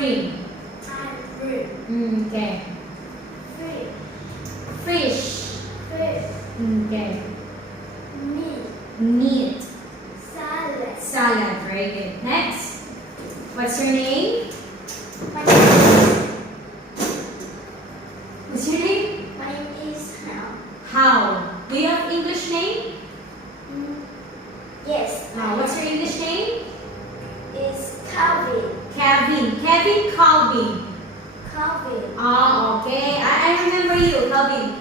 cream. Cream. Okay. Fish. Fish. Fish. Okay. Meat. Meat. Salad. Salad. Very good. Next. What's your name? My name What's your name? is Hao. How? Do you have English name? Yes. What's your English name? Is Calvin. Kevin. Kevin Calvin. Calvin. Oh, okay. I remember you, Calvin.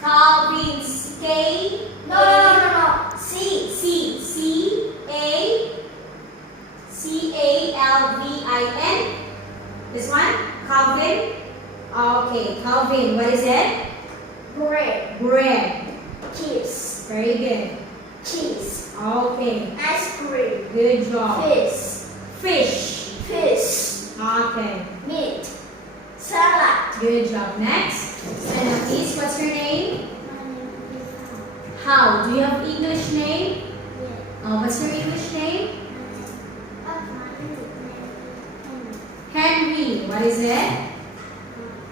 Calvin. K. No. C. C-A-L-V-I-N. This one? Calvin. Okay, Calvin. What is it? Bread. Bread. Chips. Very good. Cheese. Okay. Ice cream. Good job. Fish. Fish. Fish. Okay. Meat. Salad. Good job. Next. Stand up, please. What's your name? My name is How? Do you have English name? Hao. What's your English name? My name Henry. What is it?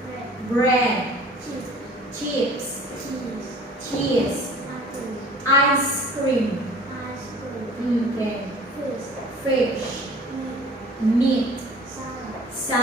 Bread. Bread. Cheese. Chips. Cheese. Cheese. Apple. Ice cream. Ice cream. Okay. Fish. Fish. Meat. Meat.